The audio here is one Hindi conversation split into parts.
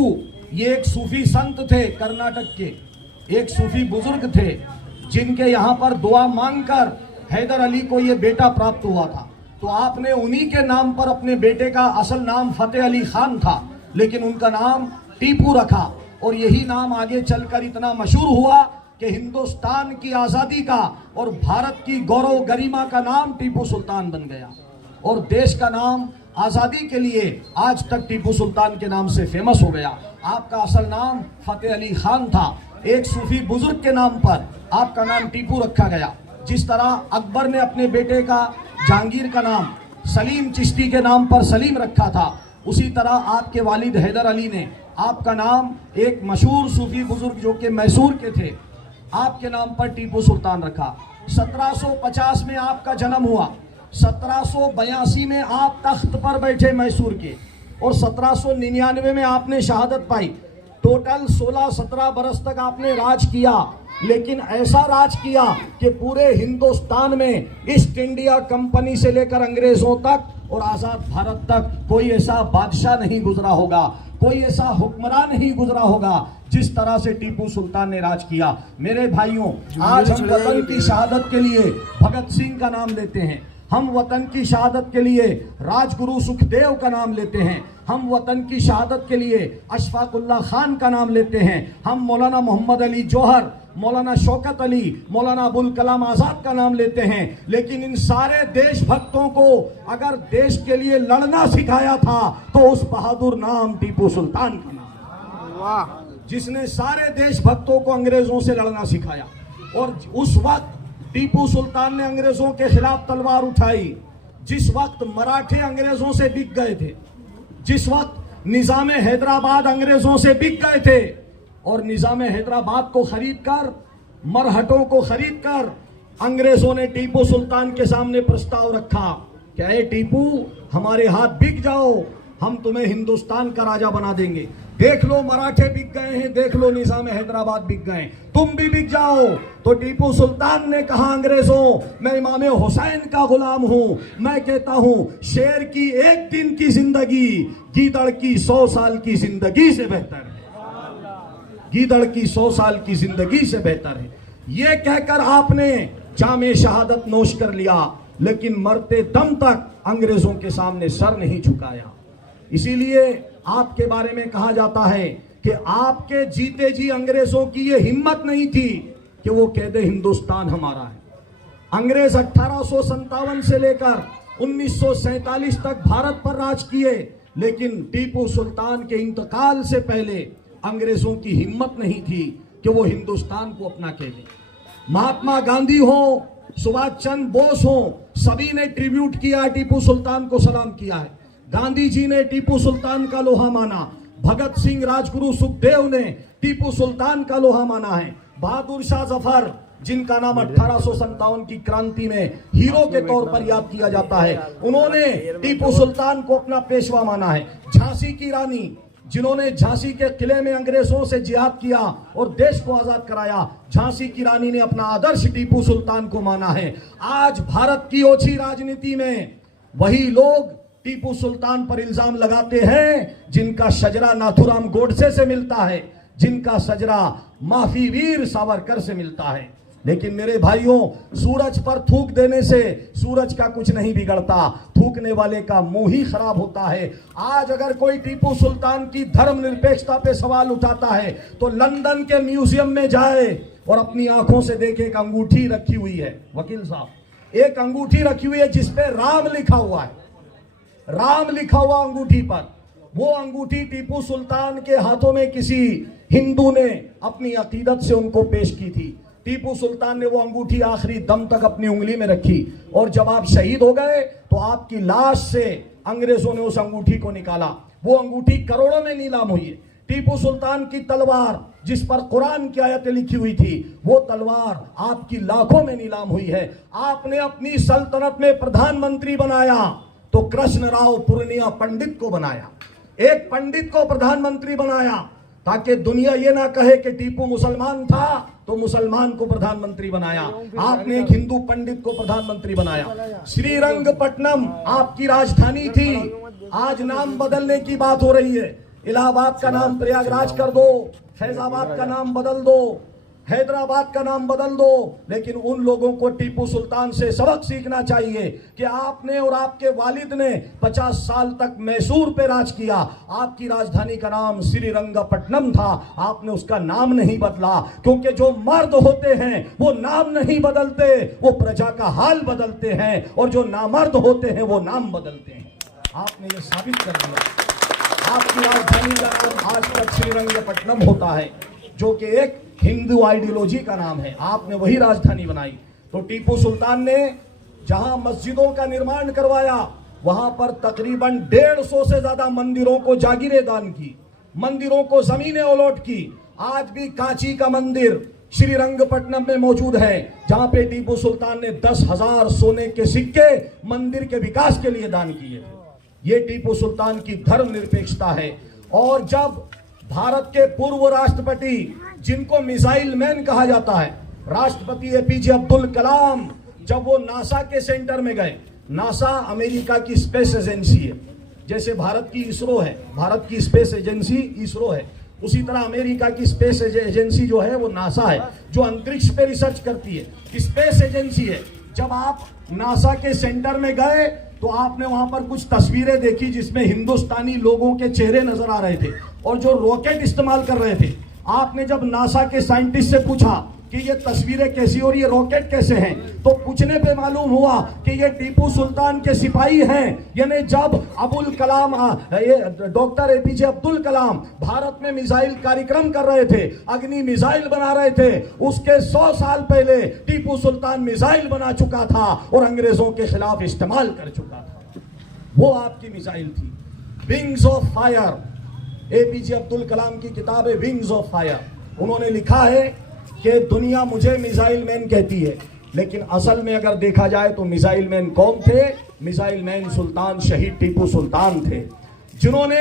टीपू ये एक सूफी संत थे, कर्नाटक के एक सूफी बुजुर्ग थे, जिनके यहाँ पर दुआ मांगकर हैदर अली को ये बेटा प्राप्त हुआ था। तो आपने उन्हीं के नाम पर अपने बेटे का असल नाम फतेह अली खान था, लेकिन उनका नाम टीपू रखा, और यही नाम आगे चलकर इतना मशहूर हुआ कि हिंदुस्तान की आज़ादी का और भारत की गौरव गरिमा का नाम टीपू सुल्तान बन गया, और देश का नाम आज़ादी के लिए आज तक टीपू सुल्तान के नाम से फेमस हो गया। आपका असल नाम फतेह अली खान था, एक सूफी बुजुर्ग के नाम पर आपका नाम टीपू रखा गया। जिस तरह अकबर ने अपने बेटे का जहांगीर का नाम सलीम चिश्ती के नाम पर सलीम रखा था, उसी तरह आपके वालिद हैदर अली ने आपका नाम एक मशहूर सूफी बुजुर्ग जो कि मैसूर के थे, आपके नाम पर टीपू सुल्तान रखा। 1750 में आपका जन्म हुआ, 1782 में आप तख्त पर बैठे मैसूर के, और 1799 में आपने शहादत पाई। टोटल 16-17 बरस तक आपने राज किया, लेकिन ऐसा राज किया कि पूरे हिंदुस्तान में ईस्ट इंडिया कंपनी से लेकर अंग्रेजों तक और आजाद भारत तक कोई ऐसा बादशाह नहीं गुजरा होगा, कोई ऐसा हुक्मरान नहीं गुजरा होगा जिस तरह से टीपू सुल्तान ने राज किया। मेरे भाइयों, आज हम वतन की शहादत के लिए भगत सिंह का नाम लेते हैं, हम वतन की शहादत के लिए राजगुरु सुखदेव का नाम लेते हैं, हम वतन की शहादत के लिए अशफाकुल्लाह खान का नाम लेते हैं, हम मौलाना मोहम्मद अली जौहर, मौलाना शौकत अली, मौलाना अबुल कलाम आजाद का नाम लेते हैं। लेकिन इन सारे देशभक्तों को अगर देश के लिए लड़ना सिखाया था तो उस बहादुर नाम टीपू सुल्तान का नाम, वाह, जिसने सारे देशभक्तों को अंग्रेजों से लड़ना सिखाया। और उस वक्त टीपू सुल्तान ने अंग्रेजों के खिलाफ तलवार उठाई, जिस वक्त मराठे अंग्रेजों से बिक गए थे, जिस वक्त निजाम हैदराबाद अंग्रेजों से बिक गए थे, और निजाम हैदराबाद को खरीदकर, मरहटों को खरीदकर अंग्रेजों ने टीपू सुल्तान के सामने प्रस्ताव रखा कि ऐ टीपू, हमारे हाथ बिक जाओ, हम तुम्हें हिंदुस्तान का राजा बना देंगे। देख लो मराठे बिक गए हैं, देख लो निजाम हैदराबाद बिक गए, तुम भी बिक जाओ। तो टीपू सुल्तान ने कहा अंग्रेजों, मैं इमाम हुसैन का गुलाम हूं, मैं कहता हूं शेर की एक दिन की जिंदगी गीदड़ की 100 साल की जिंदगी से बेहतर है, गीदड़ की 100 साल की जिंदगी से बेहतर है। यह कहकर आपने जामे शहादत नोश कर लिया, लेकिन मरते दम तक अंग्रेजों के सामने सर नहीं झुकाया। इसीलिए आपके बारे में कहा जाता है कि आपके जीते जी अंग्रेजों की यह हिम्मत नहीं थी कि वो कह दे हिंदुस्तान हमारा है। अंग्रेज 1857 से लेकर 1947 तक भारत पर राज किए, लेकिन टीपू सुल्तान के इंतकाल से पहले अंग्रेजों की हिम्मत नहीं थी कि वो हिंदुस्तान को अपना कह दे। महात्मा गांधी हो, सुभाष चंद्र बोस हो, सभी ने ट्रिब्यूट किया, टीपू सुल्तान को सलाम किया है। गांधी जी ने टीपू सुल्तान का लोहा माना, भगत सिंह, राजगुरु सुखदेव ने टीपू सुल्तान का लोहा माना है। बहादुर शाह जफर, जिनका नाम 1857 की क्रांति में हीरो के तौर पर याद किया जाता है, उन्होंने टीपू सुल्तान को अपना पेशवा माना है। झांसी की रानी, जिन्होंने झांसी के किले में अंग्रेजों से जिहाद किया और देश को आजाद कराया, झांसी की रानी ने अपना आदर्श टीपू सुल्तान को माना है। आज भारत की ओछी राजनीति में वही लोग टीपू सुल्तान पर इल्जाम लगाते हैं जिनका शजरा नाथूराम गोडसे से मिलता है, जिनका शजरा माफी वीर सावरकर से मिलता है। लेकिन मेरे भाइयों, सूरज पर थूक देने से सूरज का कुछ नहीं बिगड़ता, थूकने वाले का मुंह ही खराब होता है। आज अगर कोई टीपू सुल्तान की धर्मनिरपेक्षता पे सवाल उठाता है तो लंदन के म्यूजियम में जाए और अपनी आंखों से देखे, एक अंगूठी रखी हुई है, वकील साहब, एक अंगूठी रखी हुई है जिसपे राम लिखा हुआ है, राम लिखा हुआ अंगूठी पर। वो अंगूठी टीपू सुल्तान के हाथों में किसी हिंदू ने अपनी अकीदत से उनको पेश की थी। टीपू सुल्तान ने वो अंगूठी आखिरी दम तक अपनी उंगली में रखी, और जब आप शहीद हो गए तो आपकी लाश से अंग्रेजों ने उस अंगूठी को निकाला। वो अंगूठी करोड़ों में नीलाम हुई है। टीपू सुल्तान की तलवार, जिस पर कुरान की आयतें लिखी हुई थी, वो तलवार आपकी लाखों में नीलाम हुई है। आपने अपनी सल्तनत में प्रधानमंत्री बनाया तो कृष्ण राव पूर्णिया पंडित को बनाया, एक पंडित को प्रधानमंत्री बनाया, ताकि दुनिया ये ना कहे कि टीपू मुसलमान था तो मुसलमान को प्रधानमंत्री बनाया। आपने एक हिंदू पंडित को प्रधानमंत्री बनाया। श्रीरंगपट्टनम आपकी राजधानी थी, आज नाम बदलने की बात हो रही है, इलाहाबाद का नाम प्रयागराज कर दो, फैजाबाद का नाम बदल दो, हैदराबाद का नाम बदल दो, लेकिन उन लोगों को टीपू सुल्तान से सबक सीखना चाहिए कि आपने और आपके वालिद ने 50 साल तक मैसूर पे राज किया। आपकी राजधानी का नाम श्रीरंगपट्टनम था, आपने उसका नाम नहीं बदला, क्योंकि जो मर्द होते हैं वो नाम नहीं बदलते, वो प्रजा का हाल बदलते हैं, और जो नामर्द होते हैं वो नाम बदलते हैं। आपने ये साबित कर दिया। आपकी राजधानी का नाम आज तक श्रीरंगपट्टनम होता है, जो कि एक हिंदू आइडियोलॉजी का नाम है। आपने वही राजधानी बनाई। तो टीपू सुल्तान ने जहां मस्जिदों का निर्माण करवाया, वहां पर तकरीबन 150 से ज्यादा मंदिरों को जागीरें दान की, मंदिरों को जमीनें अलॉट की। आज भी कांची का मंदिर श्रीरंगपट्टनम में मौजूद है, जहां पे टीपू सुल्तान ने 10,000 सोने के सिक्के मंदिर के विकास के लिए दान किए थे। ये टीपू सुल्तान की धर्मनिरपेक्षता है। और जब भारत के पूर्व राष्ट्रपति, जिनको मिसाइल मैन कहा जाता है, राष्ट्रपति एपीजे अब्दुल कलाम, जब वो नासा के सेंटर में गए, नासा अमेरिका की स्पेस एजेंसी है, जैसे भारत की इसरो है, भारत की स्पेस एजेंसी इसरो है, उसी तरह अमेरिका की स्पेस एजेंसी जो है वो नासा है, जो अंतरिक्ष पे रिसर्च करती है, स्पेस एजेंसी है। जब आप नासा के सेंटर में गए तो आपने वहां पर कुछ तस्वीरें देखी जिसमें हिंदुस्तानी लोगों के चेहरे नजर आ रहे थे और जो रॉकेट इस्तेमाल कर रहे थे। आपने जब नासा के साइंटिस्ट से पूछा कि ये तस्वीरें कैसी और ये रॉकेट कैसे हैं, तो पूछने पे मालूम हुआ कि ये टीपू सुल्तान के सिपाही हैं। यानी जब अबुल कलाम, डॉक्टर एपीजे अब्दुल कलाम भारत में मिसाइल कार्यक्रम कर रहे थे, अग्नि मिसाइल बना रहे थे, उसके 100 साल पहले टीपू सुल्तान मिसाइल बना चुका था और अंग्रेजों के खिलाफ इस्तेमाल कर चुका था। वो आपकी मिसाइल थी, wings of fire. APJ Abdul Kalam की किताब है विंग्स ऑफ फायर। उन्होंने लिखा है कि दुनिया मुझे मिसाइल मैन कहती है, लेकिन असल में अगर देखा जाए तो मिसाइल मैन कौन थे? मिसाइल मैन सुल्तान शहीद टीपू सुल्तान थे, जिन्होंने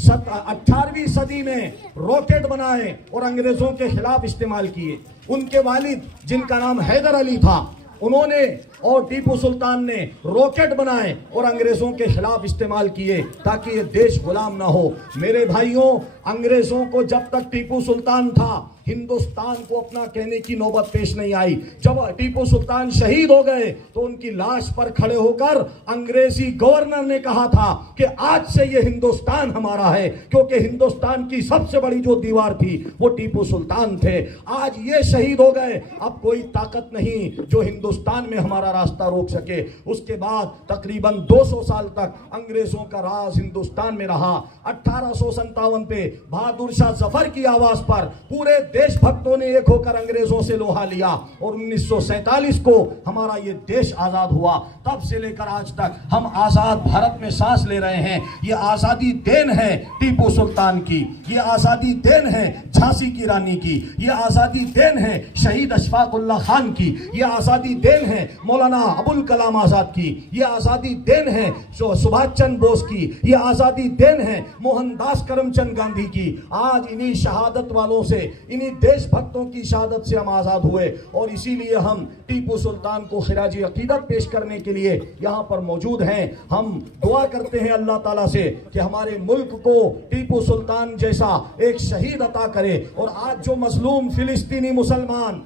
18वीं सदी में रॉकेट बनाए और अंग्रेजों के खिलाफ इस्तेमाल किए। उनके वालिद, जिनका नाम हैदर अली था, उन्होंने और टीपू सुल्तान ने रॉकेट बनाए और अंग्रेजों के खिलाफ इस्तेमाल किए ताकि ये देश गुलाम ना हो। मेरे भाइयों, अंग्रेजों को जब तक टीपू सुल्तान था, हिंदुस्तान को अपना कहने की नौबत पेश नहीं आई। जब टीपू सुल्तान शहीद हो गए तो उनकी लाश पर खड़े होकर अंग्रेजी गवर्नर ने कहा था कि आज से ये हिंदुस्तान हमारा है, क्योंकि हिंदुस्तान की सबसे बड़ी जो दीवार थी वो टीपू सुल्तान थे। आज ये शहीद हो गए, अब कोई ताकत नहीं जो हिंदुस्तान में हमारा रास्ता रोक सके। उसके बाद तकरीबन 200 साल तक अंग्रेजों का राज हिंदुस्तान में रहा। 1857 पे बहादुर शाह जफर की आवाज पर पूरे देशभक्तों ने एक होकर अंग्रेजों से लोहा लिया और 1947 को हमारा ये देश आजाद हुआ। तब से लेकर आज तक हम आजाद भारत में सांस ले रहे हैं। ये आजादी देन है टीपू सुल्तान की, ये आजादी देन है झांसी की रानी की, ये आजादी देन है शहीद अशफाक उल्लाह खान की, ये आजादी देन है मौलाना अबुल कलाम आजाद की, ये आजादी देन है सुभाष चंद्र बोस की, ये आजादी देन है मोहनदास करमचंद गांधी की। आज इन्हीं शहादत वालों से, इन्हीं देशभक्तों की शहादत से हम आजाद हुए और इसीलिए हम टीपू सुल्तान को खिराजी अकीदत पेश करने के लिए यहाँ पर मौजूद हैं। हम दुआ करते हैं अल्लाह ताला से कि हमारे मुल्क को टीपू सुल्तान जैसा एक शहीद अता करे। और आज जो मजलूम फिलिस्तीनी मुसलमान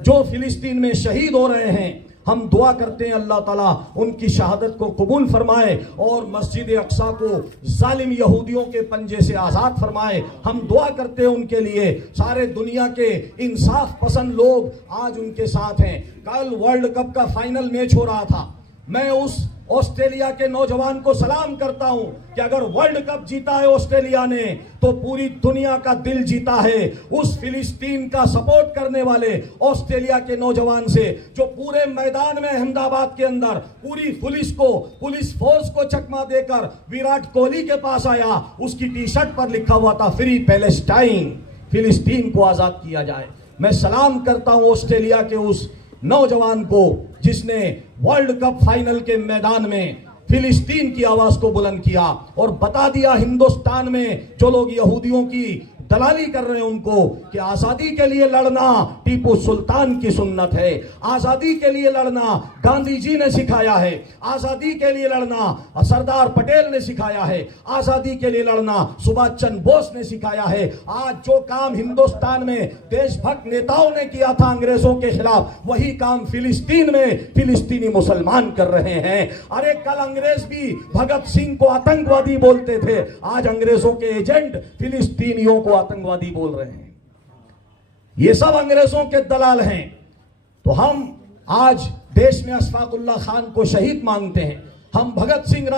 जो फिलिस्तीन में शहीद हो रहे हैं, हम दुआ करते हैं अल्लाह ताला उनकी शहादत को कबूल फरमाए और मस्जिद अक्सा को जालिम यहूदियों के पंजे से आज़ाद फरमाए। हम दुआ करते हैं उनके लिए। सारे दुनिया के इंसाफ पसंद लोग आज उनके साथ हैं। कल वर्ल्ड कप का फाइनल मैच हो रहा था। मैं उस ऑस्ट्रेलिया के नौजवान को सलाम करता हूं कि अगर वर्ल्ड कप जीता है ऑस्ट्रेलिया ने तो पूरी दुनिया का दिल जीता है। उस फिलिस्तीन का सपोर्ट करने वाले ऑस्ट्रेलिया के नौजवान से जो पूरे मैदान में अहमदाबाद के अंदर पूरी पुलिस फोर्स को चकमा देकर विराट कोहली के पास आया, उसकी टी शर्ट पर लिखा हुआ था फ्री पैलेस्टाइन, फिलिस्तीन को आजाद किया जाए। मैं सलाम करता हूं ऑस्ट्रेलिया के उस नौजवान को जिसने वर्ल्ड कप फाइनल के मैदान में फिलिस्तीन की आवाज को बुलंद किया और बता दिया हिंदुस्तान में जो लोग यहूदियों की दलाली कर रहे हैं उनको कि आजादी के लिए लड़ना टीपू सुल्तान की सुन्नत है, आजादी के लिए लड़ना गांधी जी ने सिखाया है, आजादी के लिए लड़ना सरदार पटेल ने सिखाया है, आजादी के लिए लड़ना सुभाष चंद्र बोस ने सिखाया है। आज जो काम हिंदुस्तान में देशभक्त नेताओं ने किया था अंग्रेजों के खिलाफ, वही काम फिलिस्तीन में फिलिस्तीनी मुसलमान कर रहे हैं। अरे कल अंग्रेज भी भगत सिंह को आतंकवादी बोलते थे, आज अंग्रेजों के एजेंट फिलिस्तीनियों को आतंकवादी बोल रहे हैं। ये सब अंग्रेजों के दलाल हैं। तो हम आज देश में अशफाकुल्लाह खान को शहीद मांगते हैं, हम भगत सिंह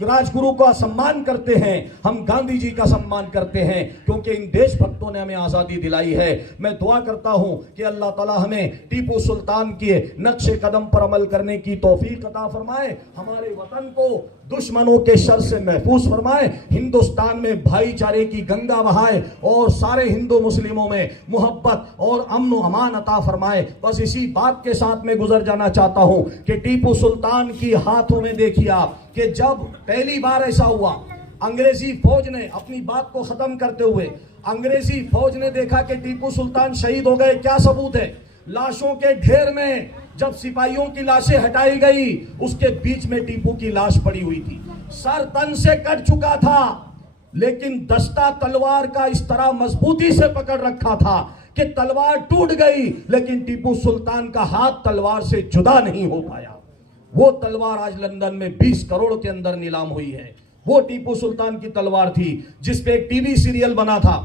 राजगुरु का सम्मान करते हैं, हम गांधी जी का सम्मान करते हैं, क्योंकि इन देशभक्तों ने हमें आजादी दिलाई है। मैं दुआ करता हूं कि अल्लाह ताला हमें टीपू सुल्तान के नक्शे कदम पर अमल करने की तौफीक अता फरमाए, हमारे वतन को दुश्मनों के शर से महफूज फरमाए, हिंदुस्तान में भाईचारे की गंगा बहाए और सारे हिंदू मुस्लिमों में मोहब्बत और अमन व अमान अता फरमाए। बस इसी बात के साथ में गुजर जाना चाहता हूं कि टीपू सुल्तान की हाथों में देखिए आप कि जब पहली बार ऐसा हुआ, अंग्रेजी फौज ने अपनी बात को खत्म करते हुए अंग्रेजी फौज ने देखा कि टीपू सुल्तान शहीद हो गए। क्या सबूत है? लाशों के ढेर में जब सिपाहियों की लाशें हटाई गई, उसके बीच में टीपू की लाश पड़ी हुई थी, सर तन से कट चुका था, लेकिन दस्ता तलवार का इस तरह मजबूती से पकड़ रखा था कि तलवार टूट गई, लेकिन टीपू सुल्तान का हाथ तलवार से जुदा नहीं हो पाया। वो तलवार आज लंदन में 20 करोड़ के अंदर नीलाम हुई है। वो टीपू सुल्तान की तलवार थी जिसपे एक टीवी सीरियल बना था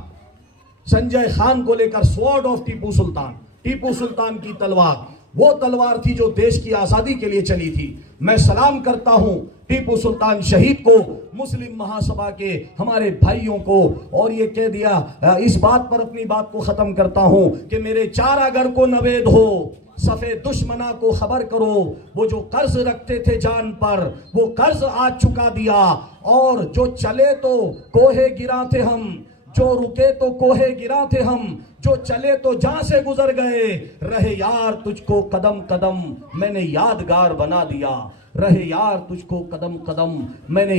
संजय खान को लेकर, स्वॉर्ड ऑफ टीपू सुल्तान, टीपू सुल्तान की तलवार। वो तलवार थी जो देश की आजादी के लिए चली थी। मैं सलाम करता हूं टीपू सुल्तान शहीद को, मुस्लिम महासभा के हमारे भाइयों को, और ये कह दिया, इस बात पर अपनी बात को खत्म करता हूं कि मेरे चार अगर को नवेद हो, सफेद दुश्मना को खबर करो, वो जो कर्ज रखते थे जान पर वो कर्ज आज चुका दिया, और जो चले तो कोहे गिरा थे हम, जो रुके तो कोहे गिरा थे हम, जो चले तो जहां से गुजर गए, रहे यार तुझको कदम कदम मैंने यादगार बना दिया, रहे यार तुझको कदम कदम मैंने